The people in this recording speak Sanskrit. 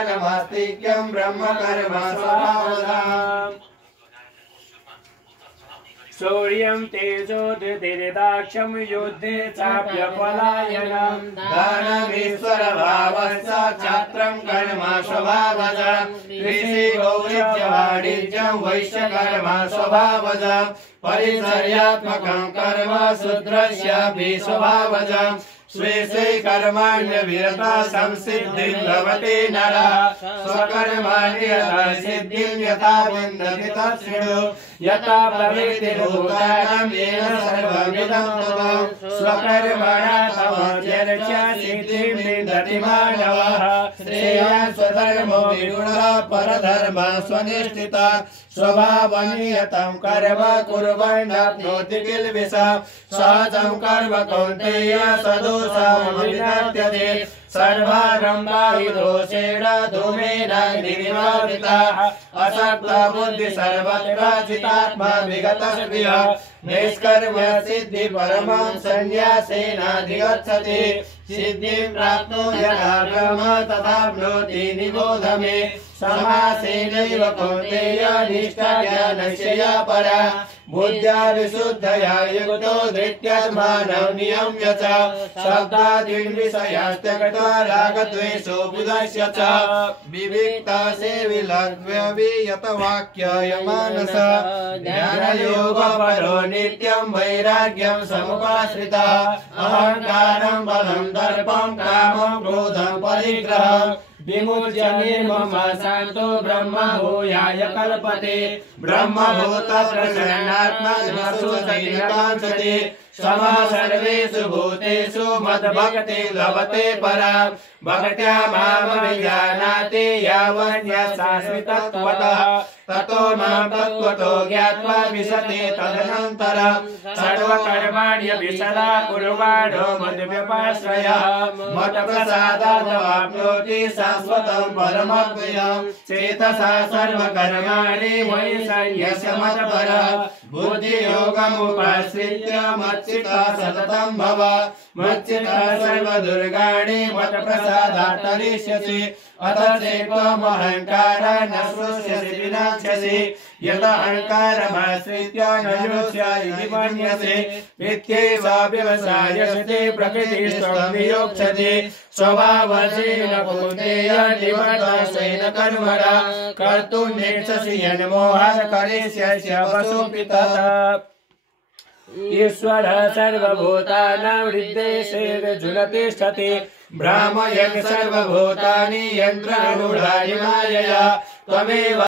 नमस्तिक्यं ब्रह्म कर्म स्वभावः सूर्यं तेजो दिदिदाक्षं युद्धे चाप्यपलायनं दानमीश्वर भावस्य छात्रं कर्म स्वभावजं ऋषि गौरव्य वाणिज्यं वैश्य कर्म स्वभावजं परिचर्यात्मकं कर्म शूद्रस्य स्वभावजं स्वे स्वे कर्माण्य विरता संसिद्धिं लभते नरः स्वकर्माणि यथा सिद्धिं यथा विन्दति तच्छृणु यथा प्रवृत्ति भूतानां येन सर्वमिदं ततो स्वकर्मणा तमोचर्य सिद्धिं विन्दति मानवः श्रेयः स्वधर्मो विगुणः परधर्मः स्वनिष्ठितः स्वभावनियतं कर्म कुर्वन् आप्नोति किल्बिषम् सहजं कर्म कौन्तेय सदोषमभिनद्यते सर्वारम्भा हि दोषेण धूमेन निर्वापिताः असक्ता बुद्धि सर्वत्र चितात्मा विगतः निष्कर्म सिद्धि परमं संन्यासेनाधिगच्छति सिद्धिं प्राप्तो यथा ब्रह्म तथाप्नोति निबोध मे समासेनैव कौन्तेय निष्ठा ज्ञानस्य या परा बुद्ध्या विशुद्धया युक्तो धृत्यात्मानं नियम्य च शब्दादीन् विषयास्त्यक्त्वा रागद्वेषोऽभ्युदस्य च विविक्ता सेविलग्व्यवियतवाक्याय मानसः ज्ञानयोगपरो नित्यं वैराग्यं समुपाश्रितः अहङ्कारं बलं दर्पं कामं क्रोधं परिग्रहम् विमुच्य निर्ममः शान्तो ब्रह्म भूयाय कल्पते ब्रह्मभूत प्रसन्नात्मा नशोचति समः सर्वेषु भूतेषु मद्भक्ति लभते परां भक्त्या मामभिजानाति यावन्यशाश्वतत्वतः ततो मां तत्त्वतो ज्ञात्वा विशते तदनन्तरं सर्वकर्माण्यभिसदा कुर्वाणो मद्व्यपाश्रयः मत्प्रसादादवाप्नोति शाश्वतं परमव्ययं चेतसा सर्वकर्माणि मयि संयस्य मत्परः बुद्धियोगमुपाश्रित्य मच्चित्तः सततं भव मच्चित्तः सर्वदुर्गाणि मत्प्रसादात् तरिष्यसि अथ चेत्त्वमहङ्कारः न श्रोष्यसि विनाक्ष्यसि यत अहङ्कारमाश्रित्य न योक्ष्य इति मन्यसे इत्येव व्यवसायस्ते प्रकृतिस्त्वं वियोक्ष्यति स्वभावजेन कौन्तेय निवर्तसेन कर्मणा कर्तुं नेच्छसि यन्मोहात् करिष्यसि वसुपितः ईश्वर सर्वभूतानां हृद्देशे तिष्ठति भ्रामयन् सर्वभूतानि यन्त्रारूढानि मायया त्वमेव